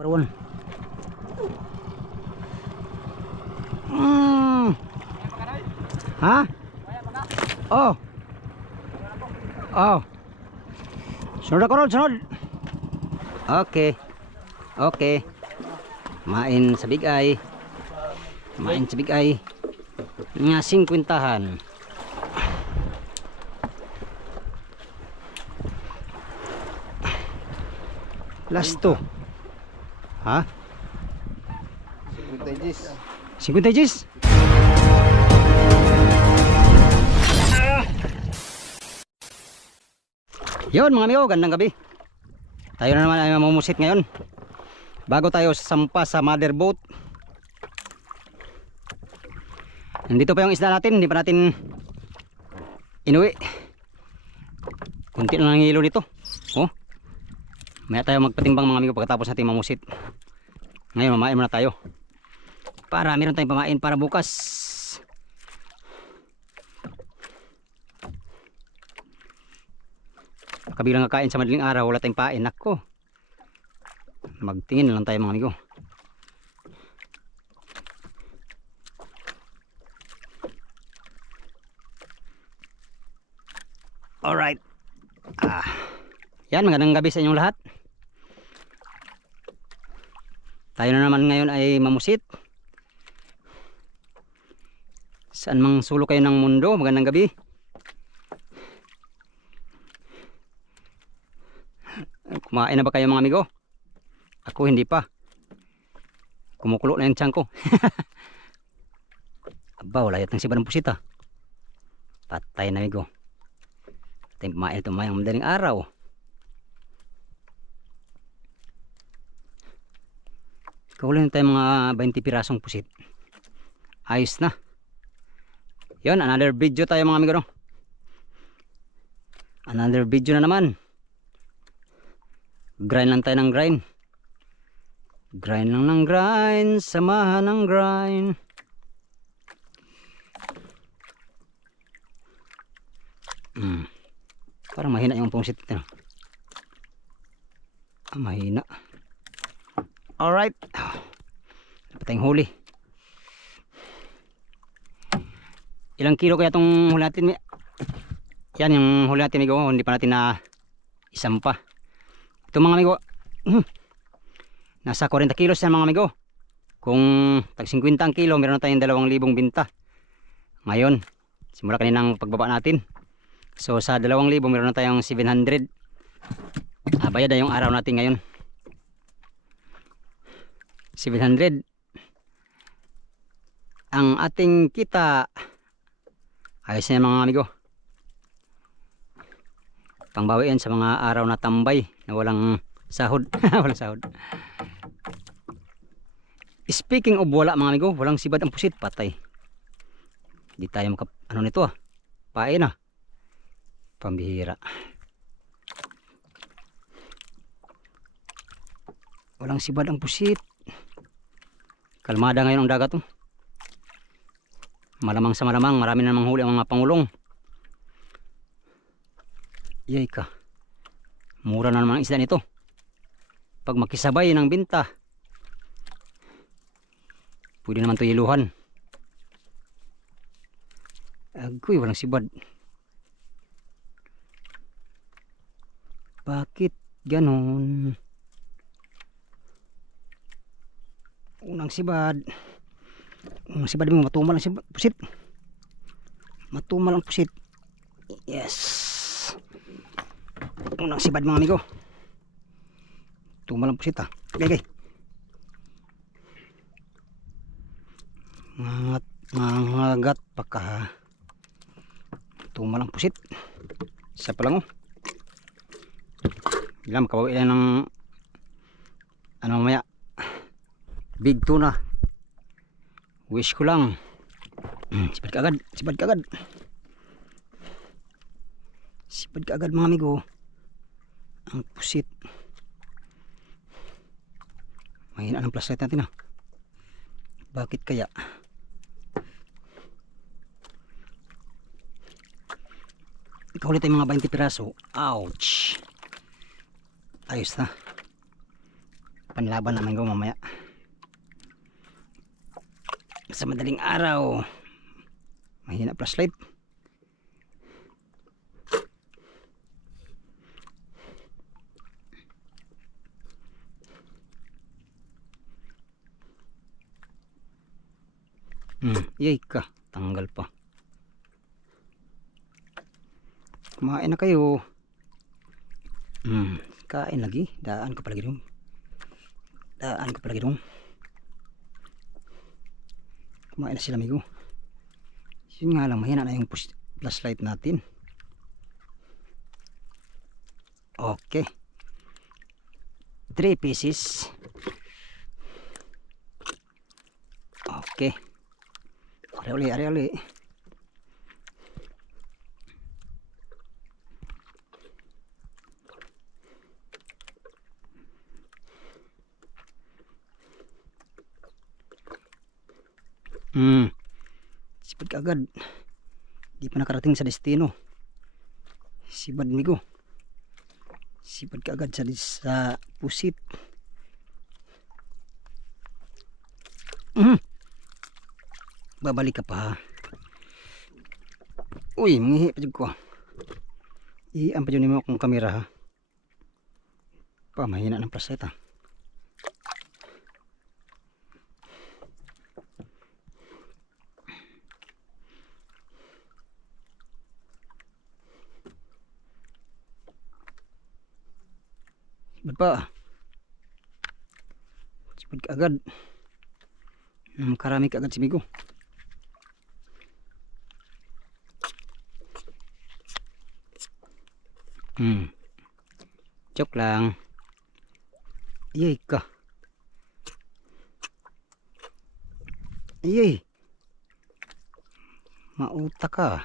Baruan. Mm. Ha? Oh. Oh. Sunod ako ron, sunod. Okay. Okay. Main sa bigay. Main sa bigay. Nga singkwintahan. Last two. Ha? Vintages. 50 G's? Yun mga amigo, gandang gabi. Tayo na naman ay mamumusit ngayon. Bago tayo sampa sa mother boat. Nandito pa yung isda natin, hindi pa natin inuwi. Kunti na lang ang hilo dito. Oh. Maya tayo magpatimbang mga amigo pagkatapos natin mamusit. Ngayon mamain muna tayo. Para meron tayong pamain para bukas. Kabilang kakain sa madaling araw wala tayong pain. Ako magtingin lang tayo mga amigo. Alright. Ah, yan magandang gabi sa inyong lahat tayo na naman ngayon ay mamusit Saan mang sulok kayo ng mundo, magandang gabi. Kumain na ba kayo mga amigo? Ako hindi pa. Kumukulo na yung tiyan ko. Aba, wala yatang siba ng pusita. Patay na amigo. Tayo pumain ito mayang madaling araw. Kaulin tayo mga 20 pirasong pusit. Ayos na. Yon, another video tayo mga amigo no. Another video na naman. Grind lang tayo ng grind. Grind lang ng grind, samahan ng grind. Hmm. Parang mahina yung pungsit nito. Ah, mahina. Alright. Dapat tayong huli. Ilang kilo kaya itong huli natin? Yan yung huli natin amigo. Hindi pa natin na isampa. Ito mga amigo. hmm, Nasa 40 kilos yan mga amigo. Kung tag 50 ang kilo, meron na tayong 2,000 binta. Ngayon, simula kaninang pagbaba natin. So sa 2,000 meron na tayong 700. Ah, bayad na yung araw natin ngayon. 700. Ang ating kita Ayos na mga amigo. Pangbawi yan sa mga araw na tambay na walang sahod. walang sahod. Speaking of wala mga amigo, walang sibad ang pusit, patay. Di tayo maka, ano nito ah, pain ah. Pambihira. Walang sibad ang pusit. Kalmada ngayon ang dagat oh. Malamang sa malamang, marami na namang huli ang mga pangulong. Yay ka. Mura na naman ang isda nito. Pag makisabay ng binta, pwede naman ito iluhan. Agoy, walang sibad. Bakit ganon? Unang sibad. Unang sibad mo, matumal ang sibad. Pusit. Matumal ang pusit. Yes. Unang sibad mga amigo. Tumal ang pusit ah. Okay, okay. Mga mangagat pa ka. Tumal ang pusit. Isa pa lang oh. Ilang makabawi lang ng ano mamaya big tuna wish ko lang. Hmm, sipad ka agad sipad ka agad. Sipad ka agad mga amigo. Ang pusit. Mahina ng flashlight natin ah. Bakit kaya? Ikaw ulit ay mga 20 piraso. Ouch! Ayos na. Panlaban naman ko mamaya sa madaling araw mahina flashlight Hmm, yay ka. Tanggal pa. Kumain na kayo. Hmm, kain lagi. Daan ka palagi dong. Daan ka palagi dong. Kumain na sila amigo. Yun nga lang, mahina na yung push- flashlight natin. Okay. Three pieces. Okay. Are uli, are uli. Hmm. Sipad ka agad. Di pa nakarating sa destino. Sibad migo. Sipad ka agad sa, sa pusit. Mhm. Babalik ka pa. Uy, mangihi pa ko. Iyan pa dyan mo akong kamera ha. Pa, mahina ng flashlight pa. Sibad ka agad. Hmm, karami ka agad si Migo. Hmm. Joke lang. Iyay ka. Iyay. Mauta ka.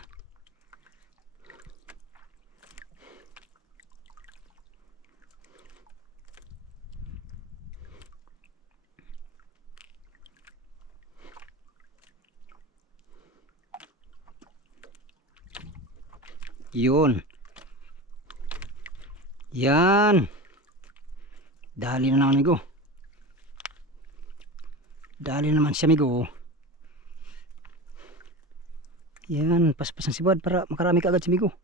Yun. Yan. Dali na naman, amigo. Dali na naman siya, amigo. Yan, paspas ng sibad para makarami ka agad si amigo.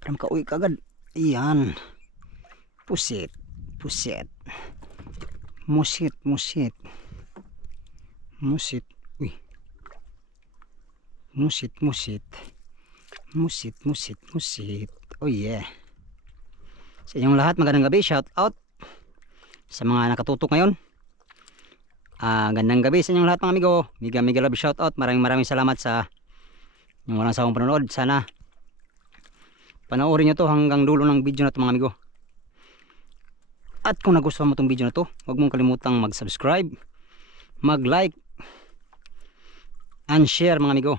Para makauwi ka agad. Yan. Pusit. Pusit. Musit, musit. Musit. Uy. Musit, musit. Musit, musit, musit. Oh yeah. Sa inyong lahat, magandang gabi. Shout out sa mga nakatutok ngayon. Ah, gandang gabi sa inyong lahat mga amigo. Miga miga love shout out. Maraming maraming salamat sa yung walang sawang panonood. Sana panoorin nyo to hanggang dulo ng video na to mga amigo. At kung nagustuhan mo tong video na to, huwag mong kalimutang mag-subscribe, mag-like, and share mga amigo.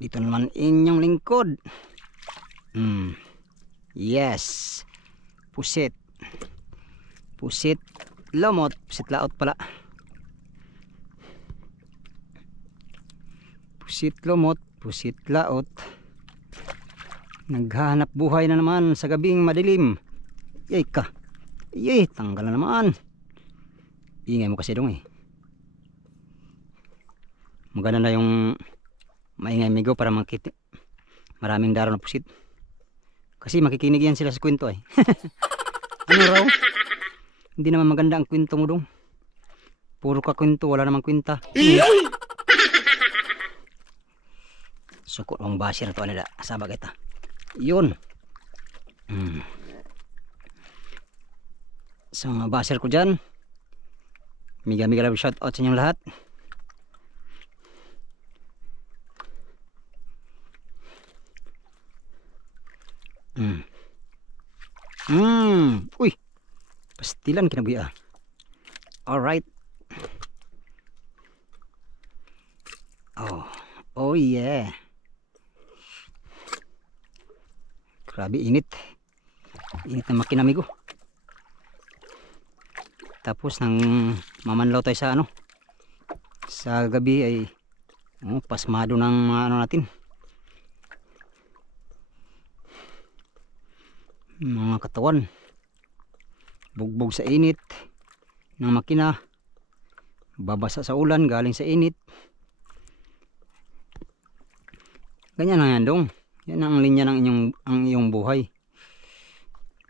Dito naman inyong lingkod. Mm. Yes. Pusit. Pusit lomot. Pusit laot pala. Pusit lomot. Pusit laot. Naghanap buhay na naman sa gabing madilim. Yay ka. Yay, tanggal na naman. Ingay mo kasi dong eh. Maganda na yung maingay migo para makiti. Maraming daro na pusit. Kasi makikinig yan sila sa kwento eh. ano raw? Hindi naman maganda ang kwento mo dong. Puro ka kwento, wala namang kwenta. Suko mong basir to nila. Sabag kita. Yun. Hmm. Sa mga basir ko dyan. Miga miga love shout out sa inyong lahat. Hmm. Hmm. Uy. Pastilan kinabuhi ah. Alright. Oh. Oh yeah. Grabe init. Init na makinamigo. Tapos nang mamanlaw tayo sa ano. sa gabi ay oh, pasmado ng mga ano natin mga katawan bugbog sa init ng makina babasa sa ulan galing sa init ganyan lang yan dong yan ang linya ng inyong, ang iyong buhay.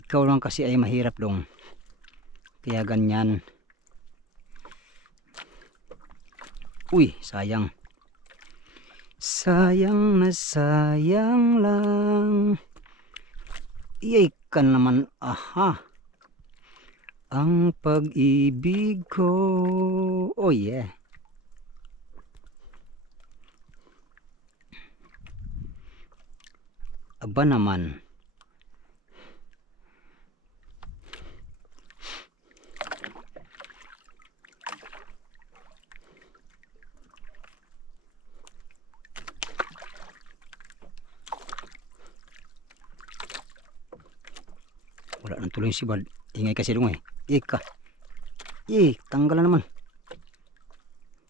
Ikaw lang kasi ay mahirap dong. Kaya ganyan. Uy sayang. Sayang na sayang lang. Iyay ka naman aha. Ang pag-ibig ko. Oh yeah aba naman. Wala nang tuloy si Bal. Ingay kasi dong eh. Ika eh tanggal na naman.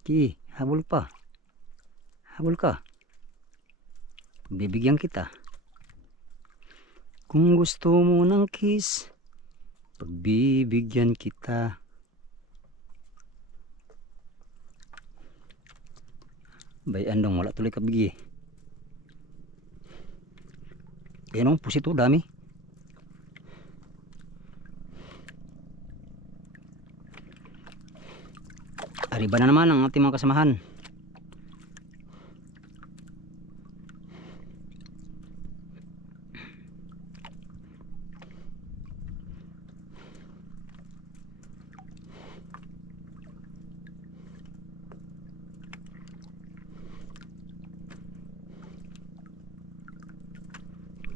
Ki, habol pa. Habol ka. Bibigyan kita kung gusto mo ng kiss pagbibigyan kita bayan dong wala tuloy kabigi Ayan o, pusit o, dami. Arriba na naman ang ating mga kasamahan.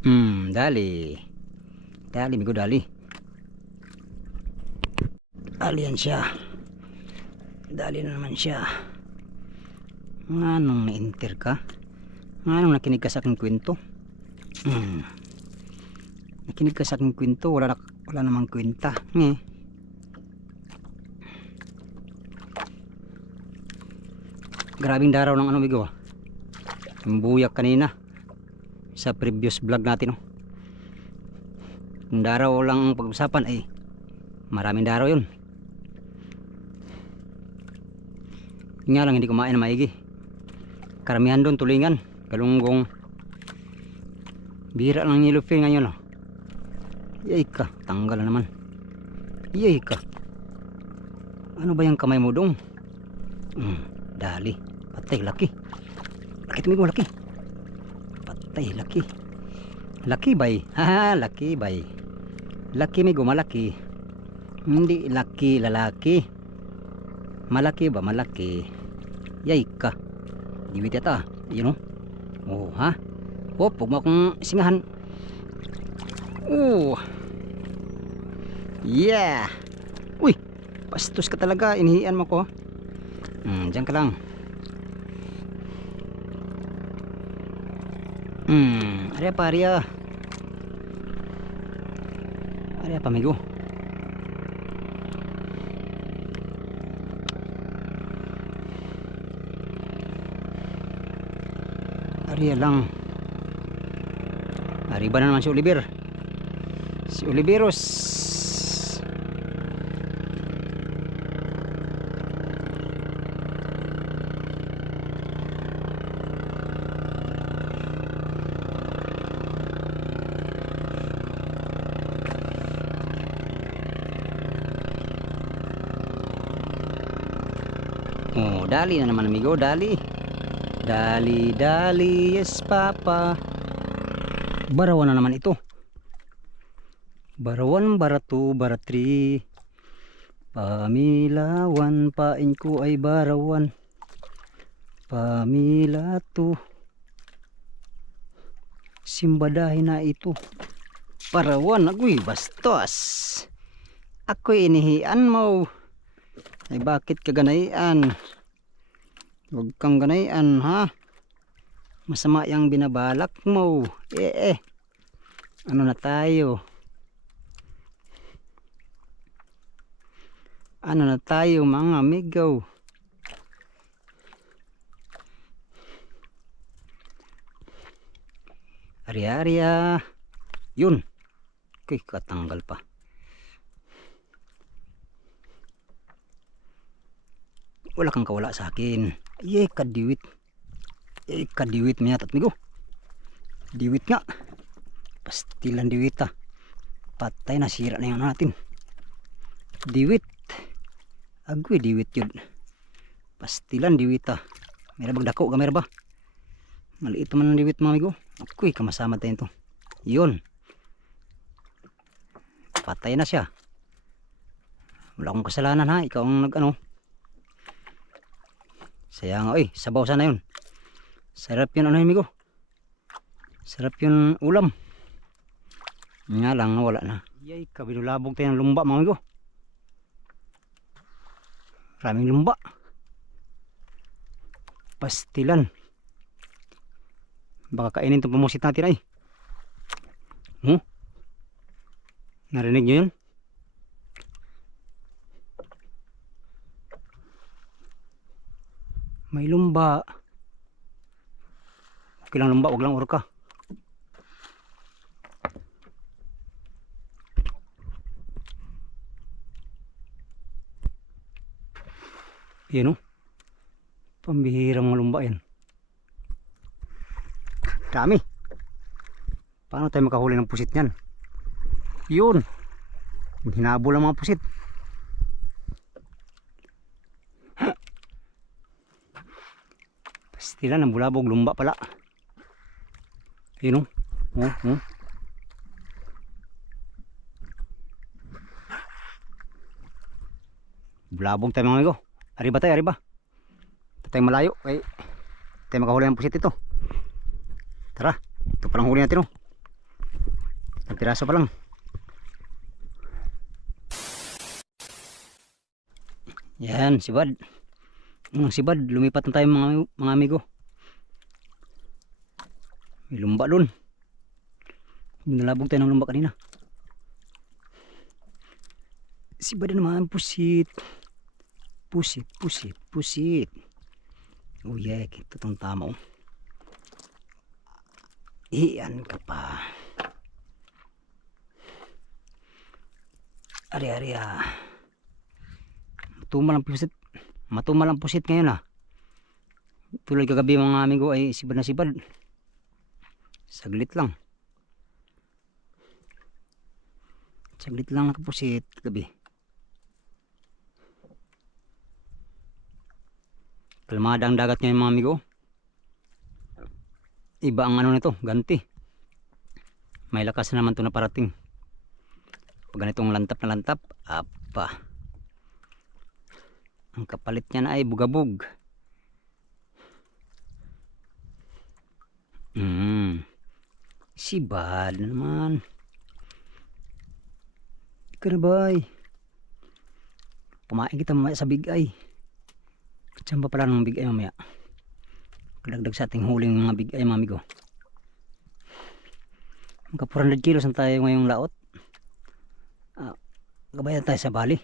Hmm, dali. Dali, migo dali. Dali yan siya. Dali na naman siya. Nga nung na-enter ka? Nga nung nakinig ka sa aking kwento? Hmm. Nakinig ka sa aking kwento, wala, na- wala namang kwenta. Eh. Grabing daraw ng ano, migo. ah. Yung buyak kanina sa previous vlog natin. Oh. Yung daraw lang ang pag-usapan ay maraming daraw yun. Yun nga lang hindi kumain na maigi. Karamihan doon tulingan, galunggong. Bira lang yellowfin ngayon. Oh. Yay ka, tanggal na naman. Yay ka. Ano ba yung kamay mo dong? Hmm, dali. Patay, laki. Laki tumigo, laki. Patay, laki. Laki bay. Ha, laki bay. Laki may gumalaki. Hindi laki lalaki. Malaki ba malaki? Yay ka. Diwit yata. Yun o. Oh, ha? Hop, huwag mo akong singahan. Oh. Yeah. Uy, pastos ka talaga. Inihian mo ko. Hmm, dyan ka lang. Hmm, area pa area. Area pa amigo. Area lang. Arriba na naman si Oliver. Si Oliveros. Oh, dali na naman amigo, dali. Dali, dali, yes papa. Barawan na naman ito. Barawan, baratu, baratri. Pamilawan, pain ko ay barawan. Pamilato. Simbadahin na ito. Parawan, agoy, bastos. Ako'y inihian mo. Ay bakit ka ganayan? Huwag kang ganayan ha. Masama yung binabalak mo. Eh eh. Ano na tayo? Ano na tayo mga amigo? Ari-arya. Ah. Yun. Kay katanggal pa. Wala kang kawala sa akin. Ay, kadiwit. Eh, kadiwit mo yata. Migo. Diwit nga. Pastilan diwit ah. Patay na sira na yung natin. Diwit. Agwi diwit yun. Pastilan diwit ah. Meron bang dako gamay ba? Maliit man ang diwit mga amigo. Ako'y kamasama tayo to. Yun. Patay na siya. Wala akong kasalanan ha. Ikaw ang nag ano. Saya nga oy. Sabaw sana yun. Sarap yun ano amigo. Sarap yun ulam. Nga lang wala na. Yay, kabinulabog tayo ng lumba mga amigo. Raming lumba. Pastilan. Baka kainin itong pamusit natin ay. Hmm? Narinig nyo yun? May lumba. Okay lang lumba, wag lang orka. Yan o. Pambihirang mga lumba yan. Dami. Paano tayo makahuli ng pusit niyan? Yun. Hinabol ang mga pusit. Pastila ng bulabog lumba pala. Yun o. Oh, oh. Bulabog tayo mga amigo. Arriba tayo, arriba. Tayo malayo. Kay tayo makahuli ng pusit ito. Tara, ito palang huli natin oh. Ang piraso pa lang. Yan, si Bad. Mm, si Bad, lumipat na tayo mga, mga amigo. May lumba dun. Nalabog tayo ng lumba kanina. Si Bad na naman, pusit. Pusit, pusit, pusit. Oh yeah, ito tong tama oh. Iyan ka pa. Ari, ari, ah. Matumal ang pusit. Matumal ang pusit ngayon, ah. Tulad kagabi mga amigo ay sibad na sibad. Saglit lang. Saglit lang nakapusit gabi. Kalmada ang dagat ngayon mga amigo iba ang ano nito, ganti. May lakas na naman to na parating. Pag ganitong lantap na lantap, apa. Ang kapalit niya na ay bugabog. Hmm. Sibad na naman. Ika na bay. Pumain kita mamaya sa bigay. Saan ba pala ng bigay mamaya? Kadagdag sa ating huling mga big ay mga amigo. Magka 400 kilos na tayo ngayong laot. Ah, kabayan tayo sa bali.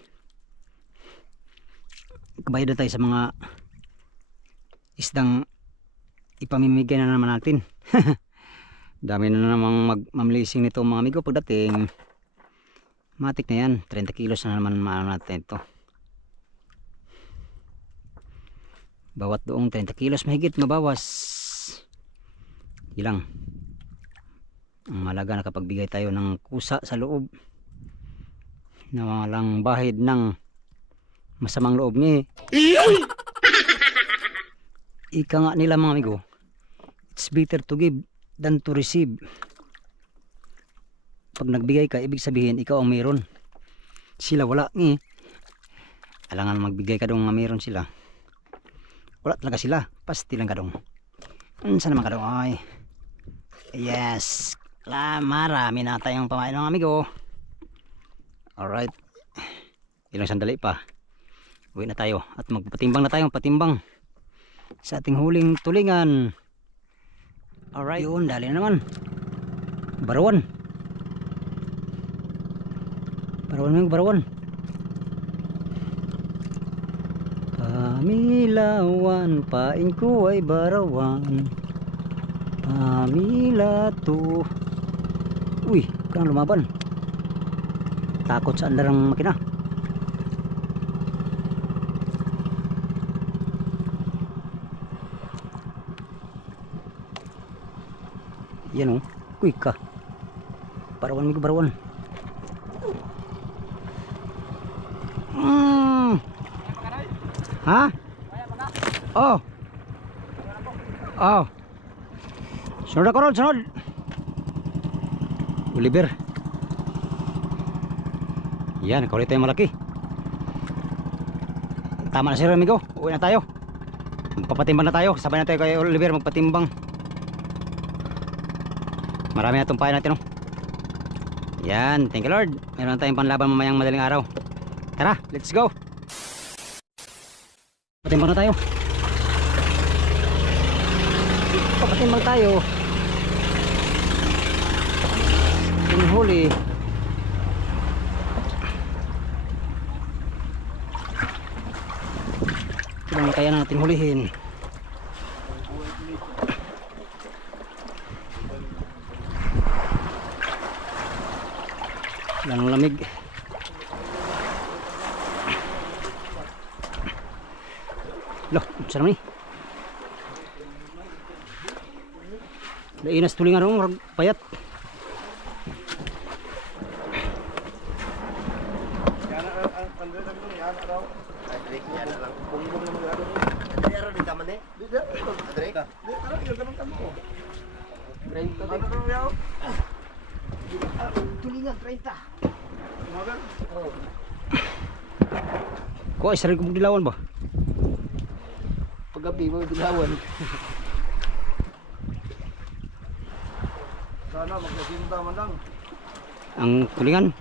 Kabayan tayo sa mga isdang ipamimigay na naman natin. Dami na namang magmamlising nito mga amigo pagdating. Matik na yan. 30 kilos na naman maano natin ito. bawat doong 30 kilos mahigit mabawas ilang ang malaga nakapagbigay tayo ng kusa sa loob na walang bahid ng masamang loob ni ika nga nila mga amigo. It's better to give than to receive. Pag nagbigay ka ibig sabihin ikaw ang mayroon sila wala ni alangan magbigay ka dong nga mayroon sila. Wala talaga sila. Pasti lang kadong unsa naman kadong ay. Yes. La marami na tayong pamain ng amigo. Alright. Ilang sandali pa uwi na tayo at magpatimbang na tayo patimbang sa ating huling tulingan alright yun dali na naman barawan barawan mo yung barawan Pamilawan, pain ko ay barawan Pamila to. Uy, kang lumaban. Takot sa andar ang makina. Yan oh. Uy ka. Barawan migo barawan. Mm. Ha? Oh. Oh. Sunod ako Rod, sunod. Oliver. Yan, kaulit tayo malaki. Tama na si amigo. Uwi na tayo. Magpapatimbang na tayo. Sabay na tayo kay Oliver magpatimbang. Marami na tumpayan natin oh. Yan, thank you Lord. Meron na tayong panlaban mamayang madaling araw. Tara, let's go. Patimbang na tayo. Papatimbang tayo. Yung huli. Kaya na natin hulihin. Ilang lamig. Loh, saan ni? Lainas tulingan ron, murag payat. Ko ay sarili kong dilawan ba? Paggabi mo dilawan. Sana magkasinta man lang. Ang tulingan.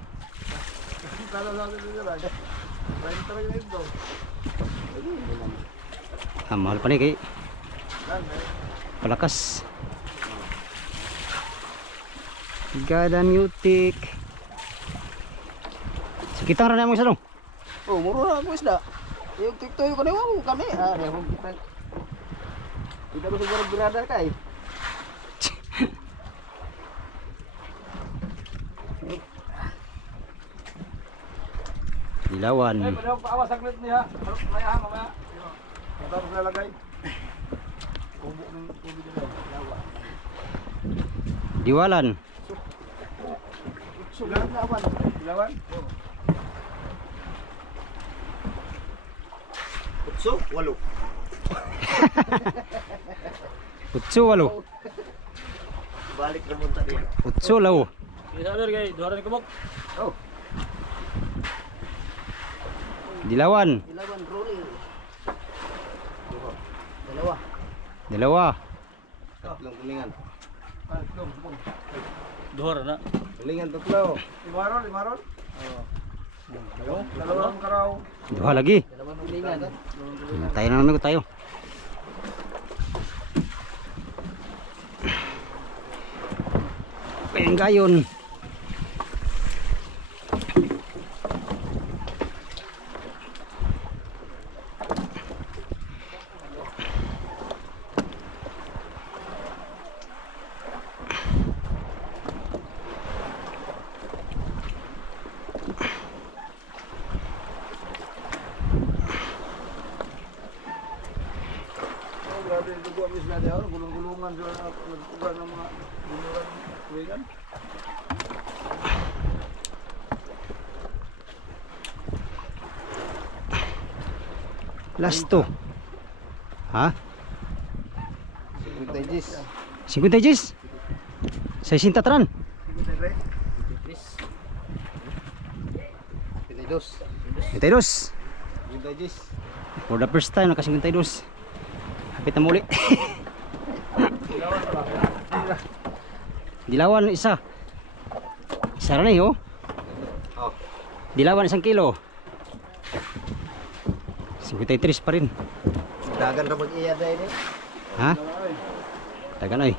Kala lang nila lang. Bayan talaga na ito. Ah, mahal pa ni kay Lan, eh. palakas. Gada mutik. Sakitang rana mo isa dong. Oh, muro na ako isda. Yung tiktoy ko na yung kami. Ah, ako kita. Kita ba siguro birada kay? Dilawan. pwede pa awas saglit niya. Maya ha, mamaya. Kita ko lalagay. Kubo ng tubig na. Lawa. Diwalan. Sulan na awan. Utso, walo. Utso walo. Balik na punta din. Utso law. Oh, Dilawan. dilawan rolling. Dalawa. Dalawa. Tatlong tulingan. Tatlong. Duhar na. Tulingan tatlo. Limaron, limaron. Oo. Dalawang karaw. Duha lagi. Dalawang tulingan. Tayo na namin tayo. Ayan gayon. Oh, grabe yung diyan. Gulong-gulungan sa nagtugan ng mga guluran tulingan. Last two. Ha? Tejis. 50 G's? 60 tran. Pinidos. 52. Tejis. For the first time, naka 52. Hapit na muli. Dilawan isa. Isa rin eh, oh. Oh. Dilawan isang kilo. 53 pa rin. Dagan ra mag-iya dai ni. Ha? Tagan ay.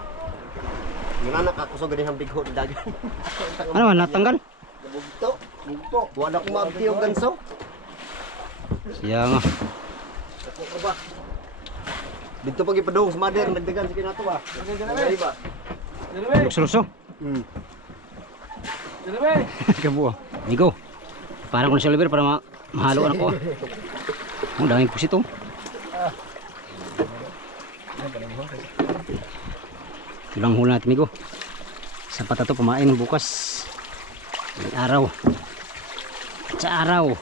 Yung anak ako so ganihang bigho dagan. Ano man, natanggal? Bugto. Bugto. Wala ko maabti og ganso. Siya nga. Ka? Dito pag ipadong sa mother, nagdagan sa kinato ba? Dili ba? Luso-luso. Hmm. Kabuo. Migo. Parang kung sa Oliver para ma mahalo ako. Ang daming pusit oh. Tulang hula natin migo. Sapat na to pamain bukas. May araw. Sa araw.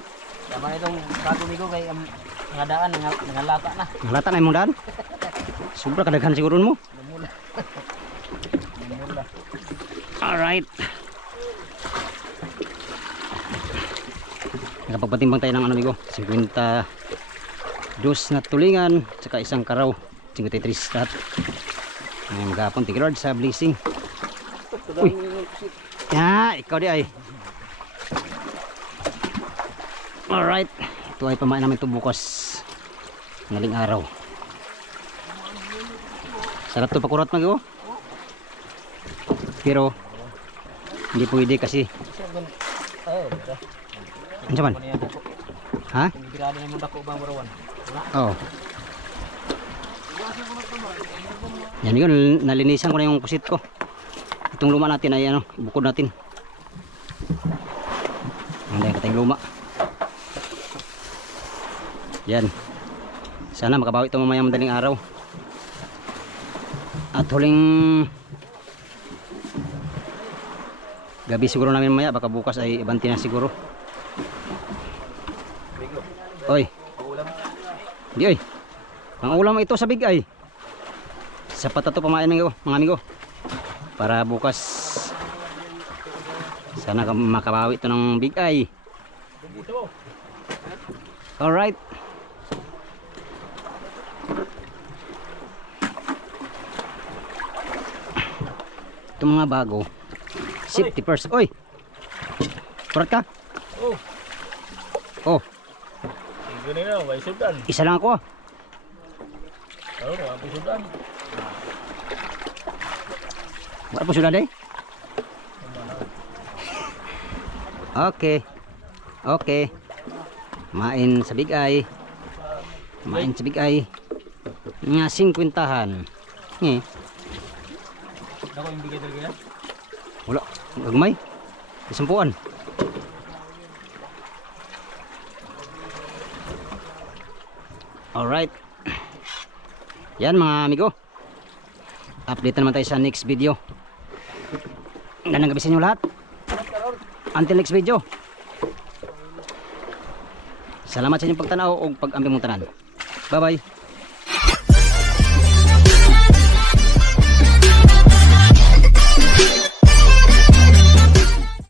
Tama itong bago migo kay um, ngadaan nang nangalata na. Nalata na imong daan. Sobra kadaghan siguro mo. Alright. Nakapagpatimbang tayo ng ano migo. 50 dos na tulingan. Tsaka isang karaw. 53 lahat. Ngayon maghapon. Tigilord sa blessing. Uy. Ya, ikaw di ay. Alright. Ito ay pamain namin ito bukas. Ngaling araw. Sarap to pakurat mag oh. Pero hindi pwede kasi. Ano man? Ha? Girado na mo dako bang barawan. Oo. Yan yun, nalinisan ko na yung pusit ko. Itong luma natin ay ano, bukod natin. Dahil katayong luma. Yan. Sana makabawi ito mamaya madaling araw. At huling gabi siguro namin mamaya, baka bukas ay ibanti na siguro. Oy. Di oy. Ang ulam ito sa bigay. Sapat na to pamain mga amigo. Para bukas sana ka- makabawi ito ng bigay. Alright. Ito mga bago. Safety first. Oy. Kurat ka? Oh. Oh, Gini na, may sudan. isa lang ako. Oo, may sudan. Wala po sila day? Okay. Okay. Main sa bigay. Main sa bigay. Nga singkwintahan. Eh, Dako yung bigay talaga yan. wala. Gagmay. Isampuan. Alright. Yan mga amigo. Update na naman tayo sa next video. Ganang gabi sa inyo lahat. Until next video. Salamat sa inyong pagtanaw o pag-ambing mong tanan. Bye bye.